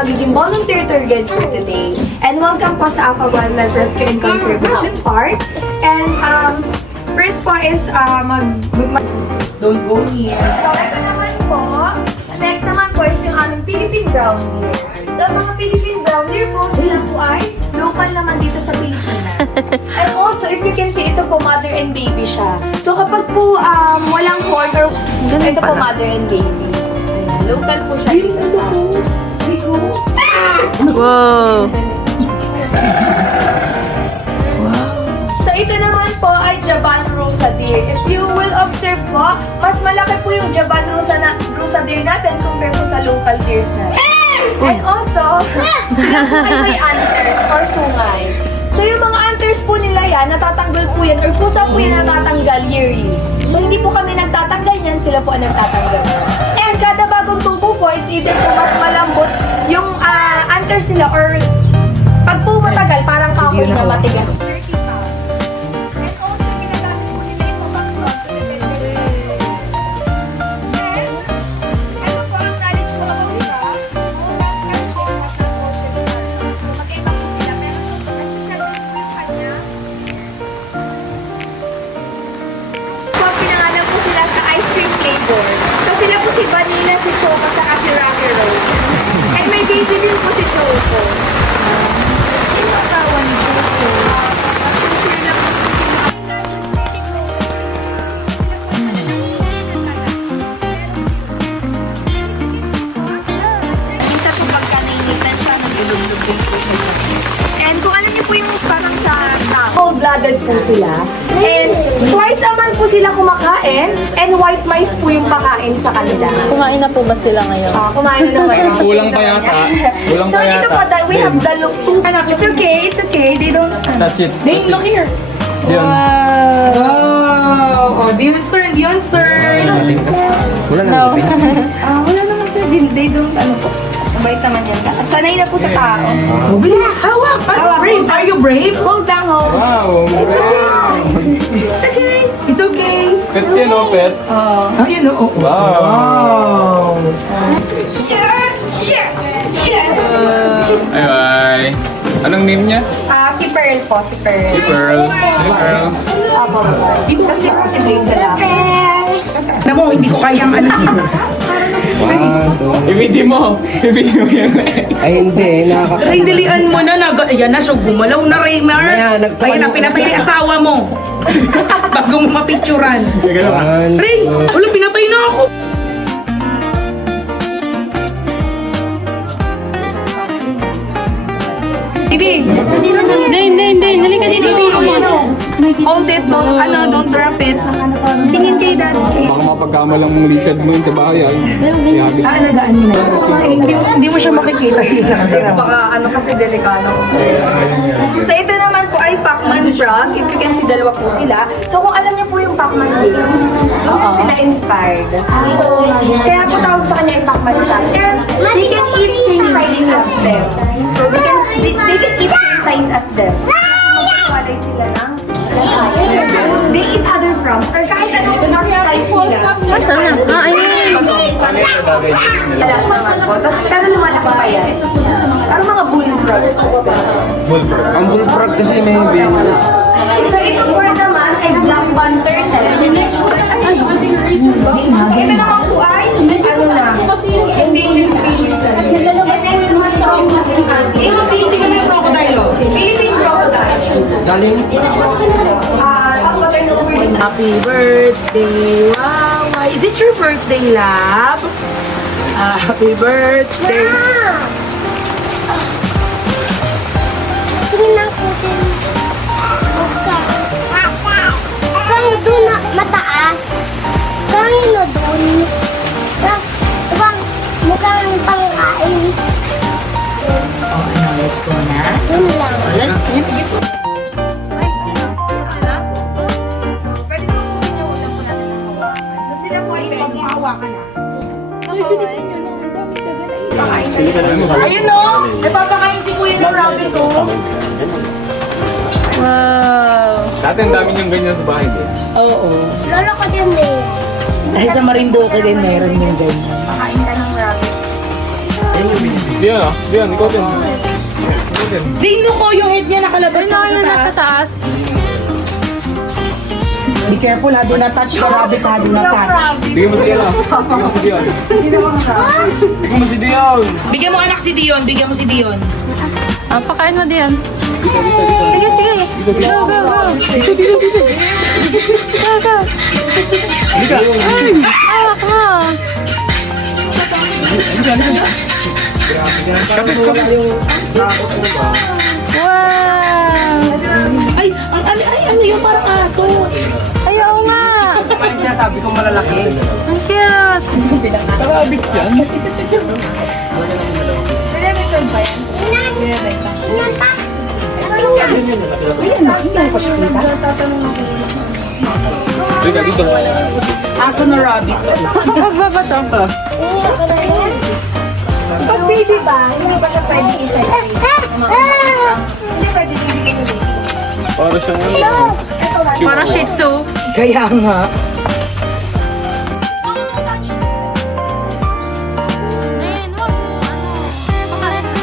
magiging volunteer tour guide for today. And welcome po sa Aqua Wildlife Rescue and Conservation Park. And first po is Don't go here. so ito naman po, next naman po is yung aming Philippine Brown Deer. So mga Philippine Brown Deer po, sila po ay local naman dito sa Pilipinas. And also, if you can see, ito po mother and baby siya. So kapag po walang horn or so ito po mother and baby. Local po siya dito sa Wow! So ito naman po ay Javan Rusa Deer. If you will observe po, mas malaki po yung Javan Rusa Deer natin compare po sa local deers natin. And also, sila po ay may antlers or sungay. So yung mga antlers po nila yan, natatanggal po yan or kusa po yan natatanggal yearly. So hindi po kami nagtatanggal yan, sila po ang nagtatanggal. And kada bagong tubo po, it's either po mas malambot yung antlers nila or pag po matagal, parang kahoy na matigas. 30 pounds. And also, ginagamit po nila yung box log to defend themselves. Then, ano po ang knowledge ko about siya? All dogs are shared at the ocean star. So, magkaiba po sila, pero nagsishare po yung kanya. Po, pinangalan po sila sa ice cream flavor. So, sila po si Vanilla, si Choco, at si Rocky Road. And may baby din po si Choco. Sino asawa ni Choco? Isa po pagka nainitan siya, nag-ilog-log din po siya. And kung alam niyo po yung parang sa tao, cold-blooded po sila. And twice a month po sila kumakain, and white mice po yung pakain sa kanila. Kumain na po ba sila ngayon? Kumain na naman. Kulang pa yata. Kulang So pa dito po, yata. we have the look two. It's okay. They don't. That's it. Dane, look here. Yun. Wow! Oh, Dion's turn. Wala na. Wala naman sir, they don't ano po. Mabait naman yan. Sanay na po sa tao. Hawak! Brave! Are you brave? Hold down, hold. Wow. It's okay. It's okay. Pet yan, oh, pet. Ayan, oh. Wow. Sure. Ay. Anong name niya? Si Pearl po, si Pearl. Si Pearl. Si Pearl. Apo. Kasi po si Blaze na lang. Alam mo, hindi ko kayang ano. Ibidi mo. Ibidi mo yan. Ay hindi, Ay, dilian mo na. Ayan na, so gumalaw na, Raymar. Ayan, Ayan na, pinatay na yung asawa mo. Bago mo mapicturan. Ray, wala, pinatay na ako. Bibi, Hindi. Halika dito. hold it, don't drop it. Tingin kay dad. Baka mapagkamalang mong lizard mo yun sa bahay. Ihabis. Alagaan niyo na. Hindi mo siya makikita sila. Baka kasi delikado ko. So ito naman po ay Pacman frog. If you can see, dalawa po sila. So kung alam niyo po yung Pacman game, doon po sila inspired. So kaya po tawag sa kanya ay Pacman frog. And they can eat same size as them. So they can eat same size as them. Magkawalay sila ng they eat other frogs or kahit ano yung mas size nila. Saan na? Ayun. Wala naman po. Tapos pero lumalaki pa yan. Parang mga bullfrog. Bullfrog. ang bullfrog kasi may bin. So ito po naman ay black panther. So ito naman po ay ano na, endangered species na. Tingnan mo yung crocodile, oh. Philippine crocodile. Galing. Happy birthday, Wawa. Is it your birthday, love? Happy birthday. Tingnan ko din. Kaya doon na mataas. Kaya doon. Ibang mukhang pangkain. Oh, ano, let's go na. Doon lang. Sige po. So pwede po po pinuulan po natin ng hawakan. So sila po ay Pag mo hawakan na. pakain. Ayun, no? Napapakain si Kuya ng rabbit, oh. Wow. Dati ang dami niyang ganyan sa bahay din. Oo. Lolo ko din eh. Dahil sa Marinduque din, meron yung ganyan. Pakain ka ng rabbit. Diyan ah. Diyan, ikaw din. Dino ko yung head niya nakalabas Ano na yun sa nasa taas. taas? Be careful ha, do not touch the rabbit ha, do not touch. Bigyan mo si Ella. Bigyan mo si Dion. Bigyan mo si Dion. Bigyan mo anak si Dion, bigyan mo si Dion. Ah, pakain mo diyan. Sige, sige. Go, go, go. Go, go. Halika. Hawak mo. Kapit, kapit. Wow. Ay, ano yung parang aso? Ayaw nga. Kaya siya sabi ko malalaki. Ang cute. Rabbit yan. Pinag-return ba yan? Pinag-return. Halika, dito. Aso na rabbit. Pagbaba to. Pag baby ba, hindi ba siya pwede isa-isa? Hindi pwede din dito baby. Para siyang ano. Parang Shih Tzu. Kaya nga. Nen, wag mo. Pakain mo.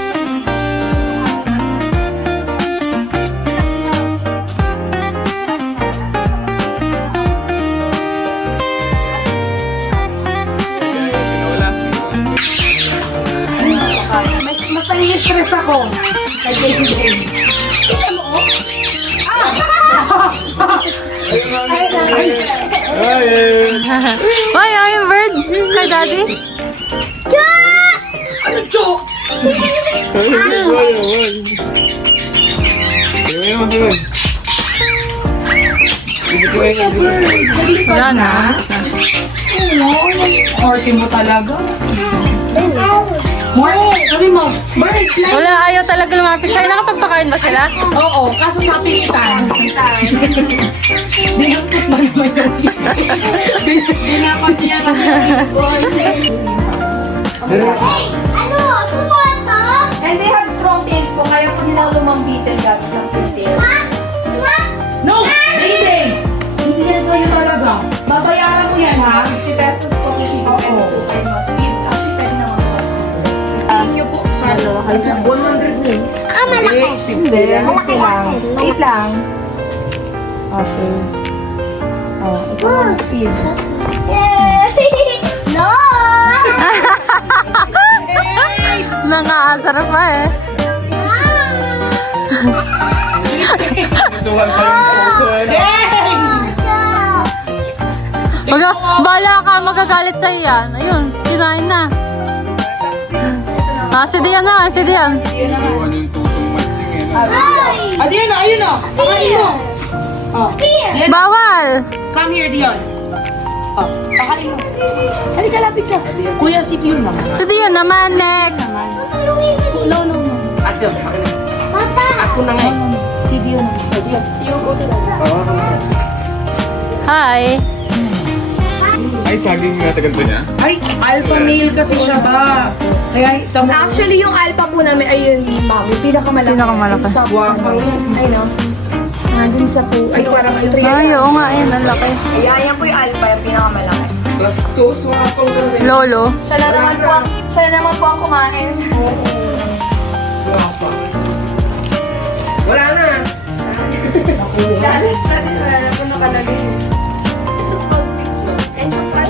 Mas nai-stress ako. Ay, Ay, ay, yung bird. Kay daddy. Ano, Jo? Yan na. Orte mo talaga. Sabi mo, bird, fly. Wala, ayaw talaga lumapit sa'yo. Nakapagpakain ba sila? Oo, kaso sa pilitan. Dinakot ba naman yun? Dinakot niya Ano? Sumata? And they have strong tails po, kaya po nilang lumambitin gamit ng pigtails. No! Baby! Hindi yan sa'yo talaga. Babayaran mo yan, ha? 50 pesos po if you can do kayo mag-feed. Actually, pwede naman po. Thank you po. Sorry. 100 din. Hindi, malaki lang. Wait lang. Okay. Oh, ito mag-feed. No! Nangaasar pa eh. Pusuhan pa yung puso eh. Wala, bala ka, magagalit sa'yo yan. Ayun, kinain na. Ah, si Dian na, si Dian. Pusuhan yung tusong matsing eh. Ah, Dion, ayun o. Pakain mo. Oh. Dion, Bawal. come here, Dion. Oh, pakain mo. Halika, lapit ka. Kuya, si Dion lang. Si Dian naman, next. No, no, no. Ate, akin na. Papa! Ako na nga eh. Si Dion. Oh, Dion. Hi. Ay, saging nga tagal ba niya? Ay, alpha male kasi siya ba? Kaya, tamo. Actually, yung alpha po namin ay yung ma'am. Yung pinakamalaki. Pinakamalaki. Sa Wow. Ay, no? Nandun sa po. Ay, parang yung three. Ay, oo nga, yun, ang laki. Ayan, yan po yung alpha, yung pinakamalaki. Bastos mga pang Lolo. Siya na naman po ang kumain. Wala na. Laalas na din, wala na po nakalagay. And siya pa,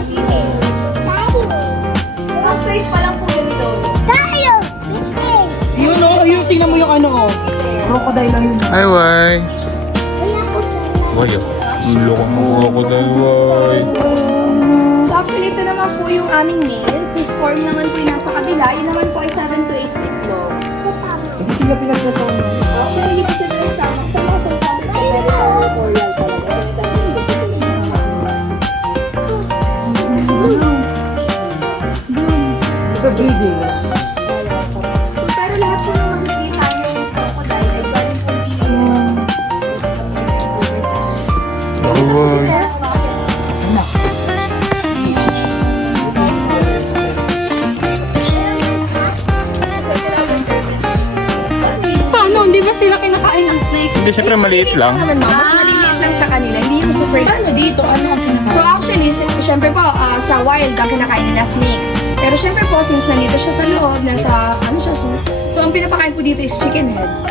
ang size pa lang po yun lolo. Tayo! Bitin! Yun o, ayun, tingnan mo yung ano o. Crocodile lang yun. Ay, why? Wala ko sa Why? Ulo ko mo ako dahil why? So actually, ito naman po yung aming nails. Si Storm naman po yung nasa kabila. Yun naman po ay 7 to 8 feet long. Hindi sila pinagsasama. Actually, hindi ko sila nasama. Sa mga sultan, very territorial talaga. So, ito Sa breeding. So, pero lahat po ng makikita nyo yung crocodile ay galing po dito. Paano? Hindi ba sila kinakain ng snake? Hindi, syempre maliit lang. Mas maliliit lang sa kanila, hindi yung super. Paano dito? Ano ang pinaka? So actually, syempre po, sa wild, ang kinakain nila snakes. Pero syempre po, since nandito siya sa loob, nasa, ano siya, so ang pinapakain po dito is chicken heads.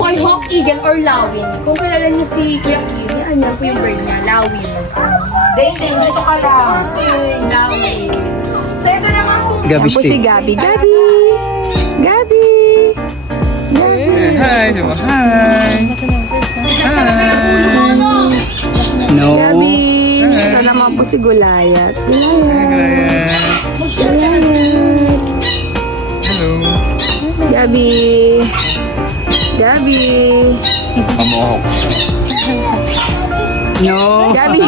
Poi Hawk Eagle or Lawin. Kung kilala niyo si Kuya Kim, yan po yung bird niya, Lawin. Ding, dito ka lang. Lawin. So ito naman po. Gabi Yan po stick. si Gabi. Gabi! Gabi! Gabi! Hi, diba? Hi. No. Gabi! Ito naman po si Gulayat. Gulayat! Gulayat! Hello. Gabi! Gabi! Pamohok. No. Gabi!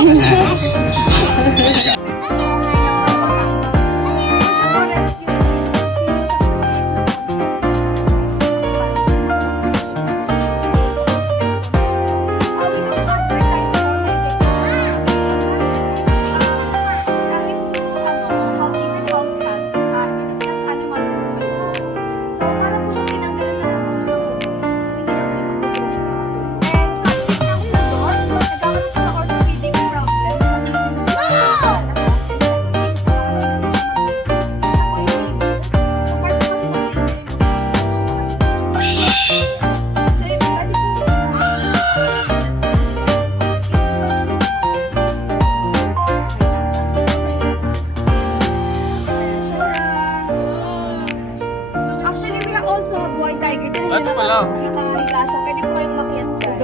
Actually, we also have white tiger. Ito pala. Nakahiga siya. Pwede po kayong makiyan dyan.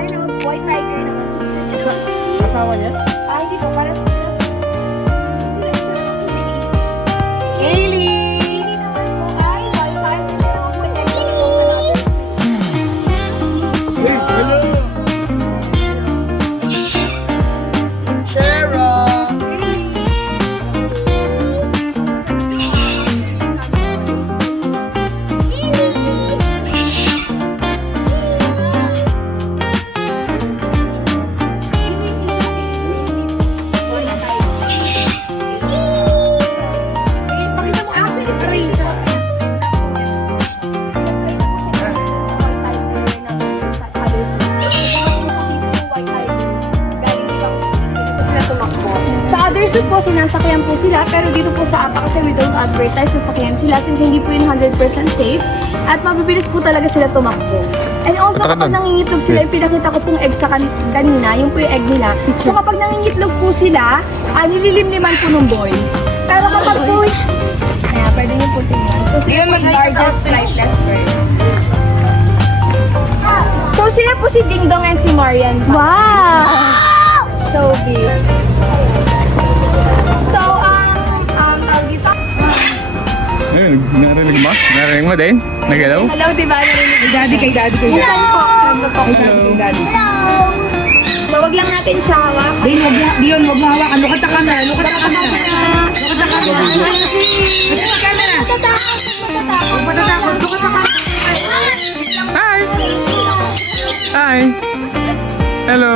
Ayun, white tiger naman. Asawa niya? Ah, hindi po. Para sa sila. So, sila siya si Kaylee! Hailey naman po ay white tiger. Siya naman po ay Pakita mo anak. Sa other suit po, sinasakyan po sila, pero dito po sa APA kasi we don't advertise, sasakyan sila since hindi po yun 100% safe at mabibilis po talaga sila tumakbo. And also, kapag nangingitlog sila, yung pinakita ko pong egg sa kanina, yung po yung egg nila. So kapag nangingitlog po sila, nililimliman po ng boy. Pero kapag po, ayan, pwede niyo po tingnan. So sila po yung largest flightless bird. So sila po si Ding Dong and si Marian. Wow! Showbiz. So, tawag dito. Ayun, narinig ba? Narinig mo din? Nagalaw? Hello, di ba? Narinig Kay daddy, kay daddy, kay daddy. Minsan po. Sabi po. Kay daddy. So, wag lang natin siya hawakan. Din, Dion, huwag mo hawakan. Look at the camera. Look at the camera. Look at the camera. Look at the camera. Matatakot. Huwag matatakot. Look at the camera. Hi! Hi! Hello!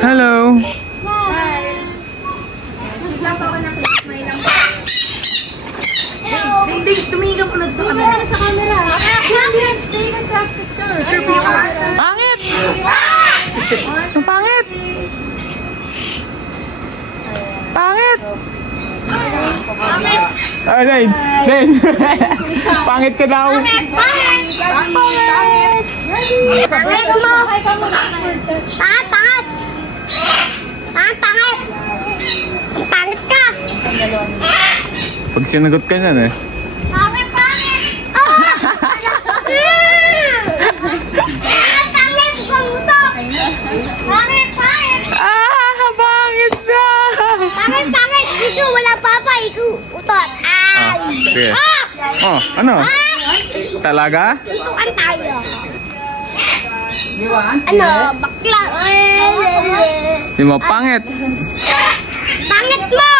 Hello! Ding, tumingin ka muna sa camera. Pangit! Ang pangit! Pangit! Ah, Dane! Dane! Pangit ka daw! Pangit mo! Pangit, pangit! Pangit! Pangit ka! Pag sinagot ka niyan eh. Pangit, pangit! Pangit, pangit! Pangit, pangit! Ah! Pangit na! Pangit, pangit! Ikaw, wala papa, ikaw, utot! Ah, sige. Oh, ano? Talaga? Suntukan tayo. Ano, bakla. Di mo pangit. Pangit mo!